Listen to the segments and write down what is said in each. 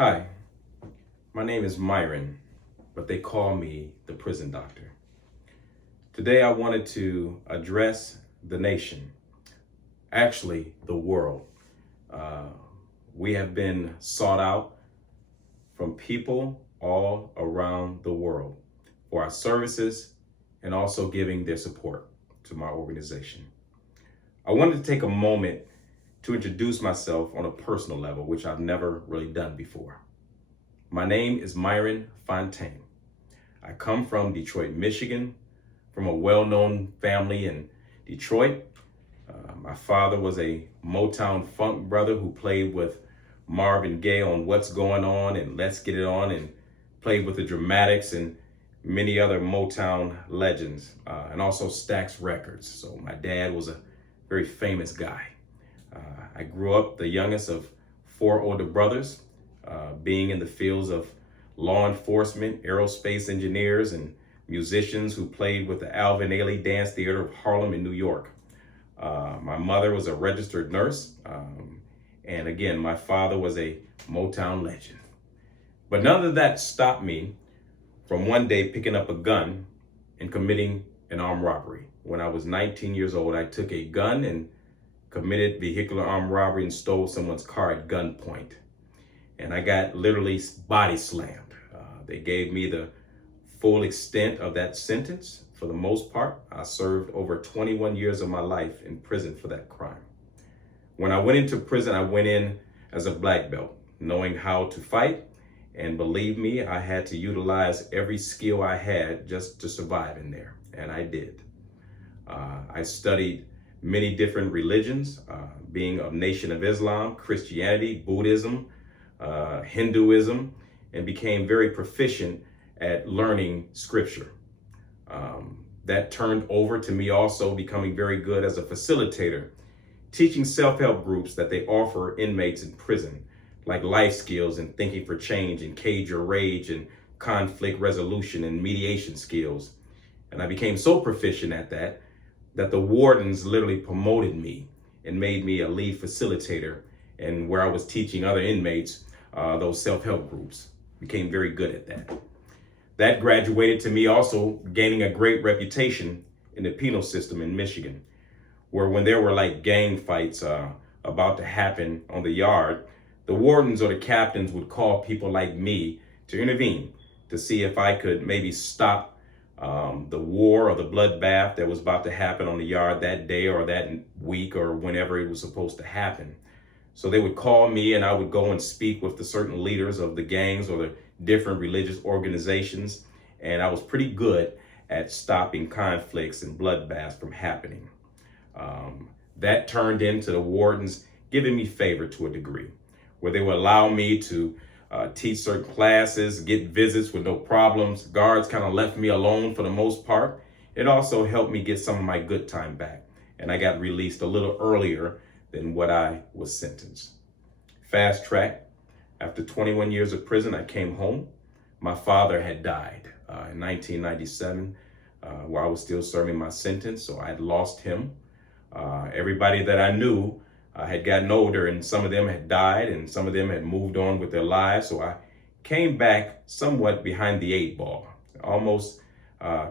Hi, my name is Myron, but they call me the prison doctor. Today I wanted to address the nation, actually the world. Uh, we have been sought out from people all around the world for our services and also giving their support to my organization. I wanted to take a moment to introduce myself on a personal level, which I've never really done before. My name is Myron Fontaine. I come from Detroit, Michigan, from a well-known family in Detroit. My father was a Motown funk brother who played with Marvin Gaye on What's Going On and Let's Get It On, and played with the Dramatics and many other Motown legends, and also Stax Records. So my dad was a very famous guy. I grew up the youngest of four older brothers, being in the fields of law enforcement, aerospace engineers, and musicians who played with the Alvin Ailey Dance Theater of Harlem in New York. My mother was a registered nurse, and again, my father was a Motown legend. But none of that stopped me from one day picking up a gun and committing an armed robbery. When I was 19 years old, I took a gun and committed vehicular armed robbery and stole someone's car at gunpoint. And I got literally body slammed. They gave me the full extent of that sentence. For the most part, I served over 21 years of my life in prison for that crime. When I went into prison, I went in as a black belt, knowing how to fight. And believe me, I had to utilize every skill I had just to survive in there. And I did. I studied many different religions, being of Nation of Islam, Christianity, Buddhism, Hinduism, and became very proficient at learning scripture. That turned over to me also becoming very good as a facilitator, teaching self-help groups that they offer inmates in prison, like life skills and thinking for change and cage your rage and conflict resolution and mediation skills. And I became so proficient at that the wardens literally promoted me and made me a lead facilitator, and where I was teaching other inmates those self-help groups. Became very good at that. That graduated to me also gaining a great reputation in the penal system in Michigan, where when there were like gang fights about to happen on the yard, the wardens or the captains would call people like me to intervene to see if I could maybe stop the war or the bloodbath that was about to happen on the yard that day or that week or whenever it was supposed to happen. So they would call me and I would go and speak with the certain leaders of the gangs or the different religious organizations. And I was pretty good at stopping conflicts and bloodbaths from happening. That turned into the wardens giving me favor to a degree, where they would allow me to teach certain classes, get visits with no problems. Guards kind of left me alone for the most part. It also helped me get some of my good time back. And I got released a little earlier than what I was sentenced. Fast track, after 21 years of prison, I came home. My father had died in 1997, while I was still serving my sentence, so I had lost him. Everybody that I knew had gotten older, and some of them had died and some of them had moved on with their lives. So I came back somewhat behind the eight ball, almost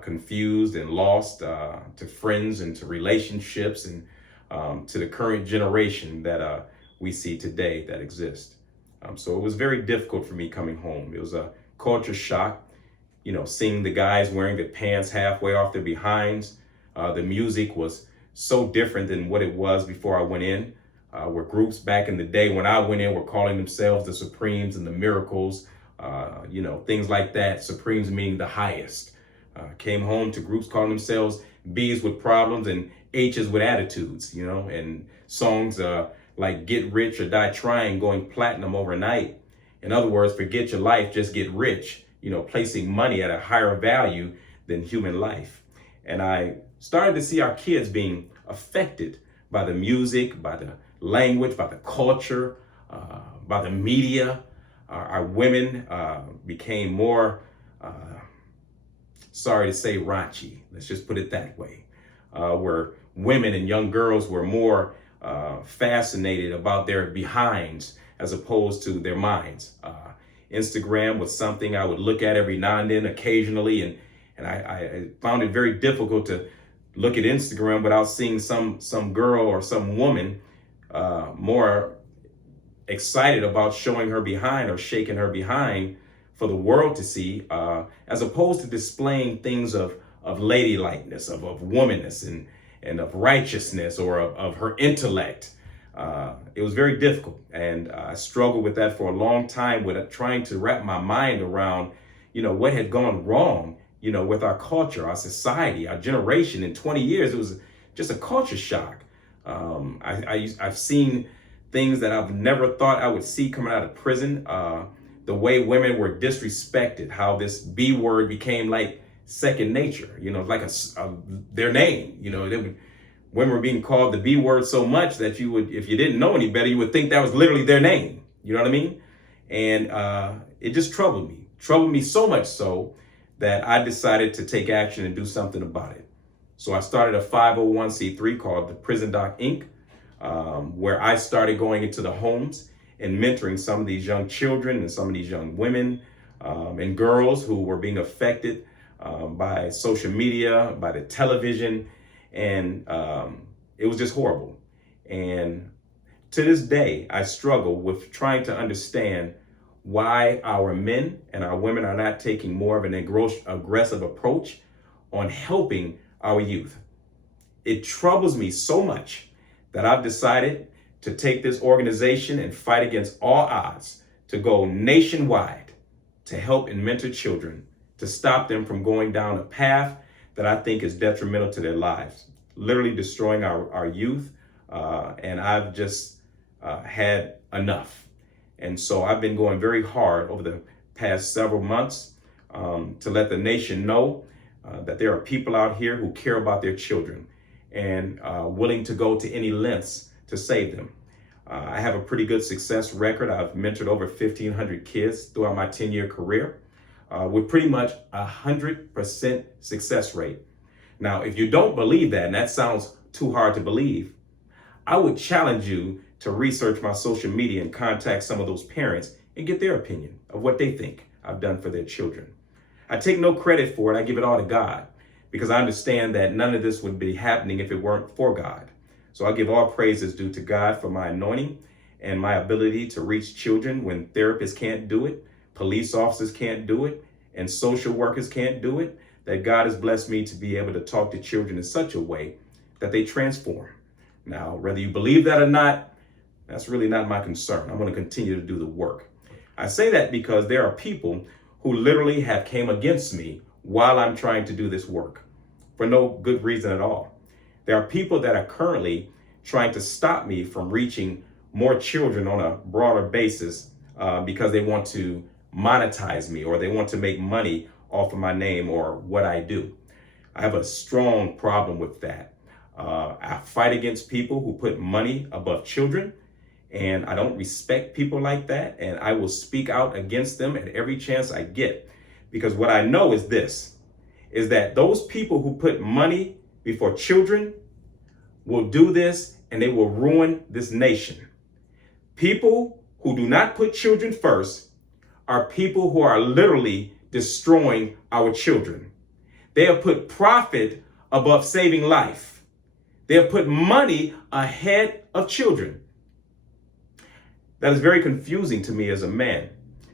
confused and lost to friends and to relationships and to the current generation that we see today that exists. So it was very difficult for me coming home. It was a culture shock, seeing the guys wearing their pants halfway off their behinds. The music was so different than what it was before I went in. Where groups back in the day when I went in were calling themselves the Supremes and the Miracles, things like that. Supremes meaning the highest. Came home to groups calling themselves B's with problems and H's with attitudes, and songs like Get Rich or Die Trying going platinum overnight. In other words, forget your life, just get rich, placing money at a higher value than human life. And I started to see our kids being affected by the music, by the language, by the culture, by the media. Our women became more, sorry to say, raunchy. Let's just put it that way. Where women and young girls were more fascinated about their behinds as opposed to their minds. Instagram was something I would look at every now and then occasionally. And I found it very difficult to look at Instagram without seeing some girl or some woman more excited about showing her behind or shaking her behind for the world to see, as opposed to displaying things of ladylikeness, of womanness and of righteousness or of her intellect. It was very difficult, and I struggled with that for a long time, with trying to wrap my mind around, what had gone wrong, with our culture, our society, our generation. In 20 years, it was just a culture shock. I've seen things that I've never thought I would see coming out of prison. The way women were disrespected, how this B word became like second nature, like their name. Women were being called the B word so much that you would, if you didn't know any better, you would think that was literally their name. You know what I mean? And it just troubled me so much so that I decided to take action and do something about it. So I started a 501c3 called the Prison Doc Inc., where I started going into the homes and mentoring some of these young children and some of these young women and girls who were being affected by social media, by the television, and it was just horrible. And to this day, I struggle with trying to understand why our men and our women are not taking more of an aggressive approach on helping our youth. It troubles me so much that I've decided to take this organization and fight against all odds to go nationwide to help and mentor children, to stop them from going down a path that I think is detrimental to their lives, literally destroying our youth. And I've just had enough. And so I've been going very hard over the past several months to let the nation know that there are people out here who care about their children and willing to go to any lengths to save them. I have a pretty good success record. I've mentored over 1,500 kids throughout my 10-year career with pretty much 100% success rate. Now, if you don't believe that, and that sounds too hard to believe, I would challenge you to research my social media and contact some of those parents and get their opinion of what they think I've done for their children. I take no credit for it. I give it all to God, because I understand that none of this would be happening if it weren't for God. So I give all praises due to God for my anointing and my ability to reach children when therapists can't do it, police officers can't do it, and social workers can't do it, that God has blessed me to be able to talk to children in such a way that they transform. Now, whether you believe that or not, that's really not my concern. I'm going to continue to do the work. I say that because there are people who literally have came against me while I'm trying to do this work for no good reason at all. There are people that are currently trying to stop me from reaching more children on a broader basis because they want to monetize me or they want to make money off of my name or what I do. I have a strong problem with that. I fight against people who put money above children, and I don't respect people like that, and I will speak out against them at every chance I get, because what I know is this, is that those people who put money before children will do this, and they will ruin this nation. People who do not put children first are people who are literally destroying our children. They have put profit above saving life. They have put money ahead of children. That is very confusing to me as a man,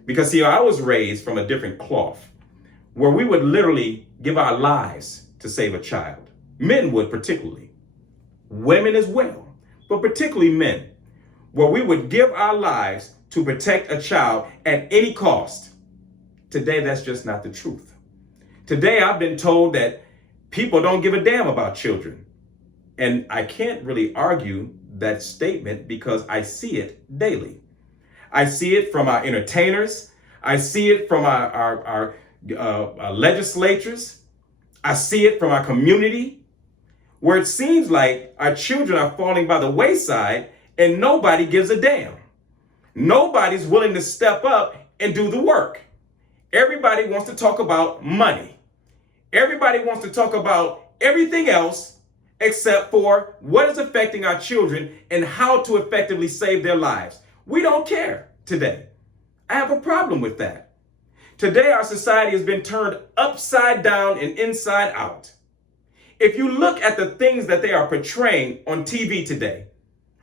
because see, I was raised from a different cloth where we would literally give our lives to save a child. Men would particularly, women as well, but particularly men, where we would give our lives to protect a child at any cost. Today, that's just not the truth. Today, I've been told that people don't give a damn about children. And I can't really argue that statement because I see it daily. I see it from our entertainers. I see it from our legislatures. I see it from our community, where it seems like our children are falling by the wayside and nobody gives a damn. Nobody's willing to step up and do the work. Everybody wants to talk about money. Everybody wants to talk about everything else except for what is affecting our children and how to effectively save their lives. We don't care today. I have a problem with that. Today, our society has been turned upside down and inside out. If you look at the things that they are portraying on TV today,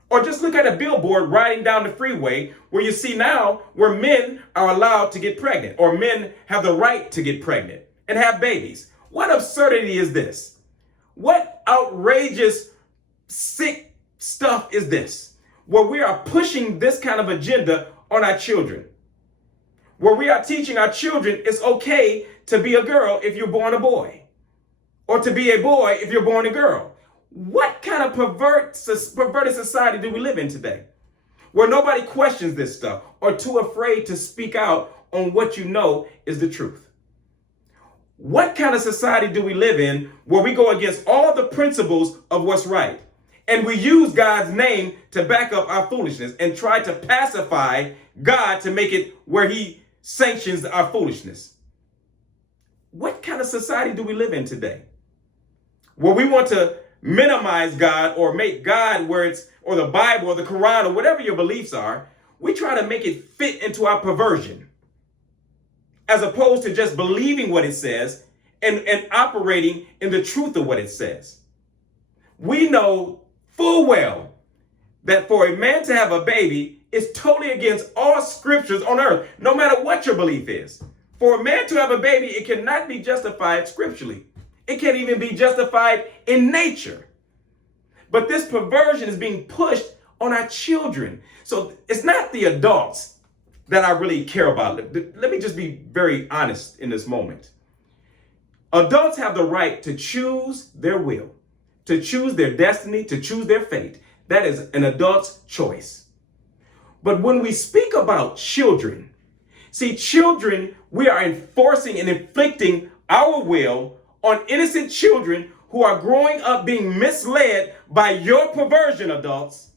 or just look at a billboard riding down the freeway where you see now where men are allowed to get pregnant, or men have the right to get pregnant and have babies. What absurdity is this? What outrageous, sick stuff is this? Where we are pushing this kind of agenda on our children. Where we are teaching our children it's okay to be a girl if you're born a boy, or to be a boy if you're born a girl. What kind of perverted society do we live in today? Where nobody questions this stuff or too afraid to speak out on what you know is the truth. What kind of society do we live in where we go against all the principles of what's right? And we use God's name to back up our foolishness and try to pacify God to make it where he sanctions our foolishness. What kind of society do we live in today? Where we want to minimize God or make God where it's, or the Bible or the Quran or whatever your beliefs are, we try to make it fit into our perversion, as opposed to just believing what it says and operating in the truth of what it says. We know full well that for a man to have a baby is totally against all scriptures on earth, no matter what your belief is. For a man to have a baby, it cannot be justified scripturally. It can't even be justified in nature. But this perversion is being pushed on our children. So it's not the adults that I really care about. Let me just be very honest in this moment. Adults have the right to choose their will, to choose their destiny, to choose their fate. That is an adult's choice. But when we speak about children, see, children, we are enforcing and inflicting our will on innocent children who are growing up being misled by your perversion, adults.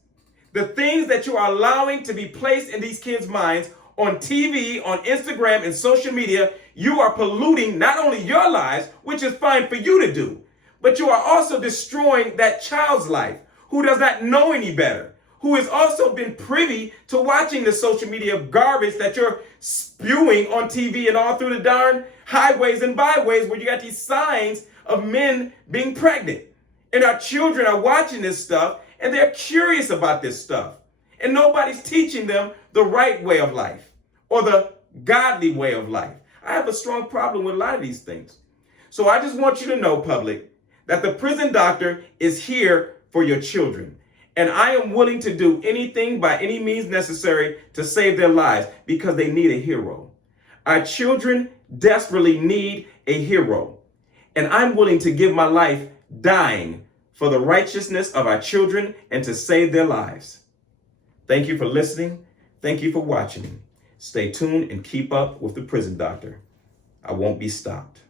The things that you are allowing to be placed in these kids' minds on TV, on Instagram, and social media, you are polluting not only your lives, which is fine for you to do, but you are also destroying that child's life who does not know any better, who has also been privy to watching the social media garbage that you're spewing on TV and all through the darn highways and byways where you got these signs of men being pregnant. And our children are watching this stuff and they're curious about this stuff. And nobody's teaching them the right way of life or the godly way of life. I have a strong problem with a lot of these things. So I just want you to know, public, that the prison doctor is here for your children. And I am willing to do anything by any means necessary to save their lives because they need a hero. Our children desperately need a hero. And I'm willing to give my life dying for the righteousness of our children and to save their lives. Thank you for listening. Thank you for watching. Stay tuned and keep up with the Prison Doctor. I won't be stopped.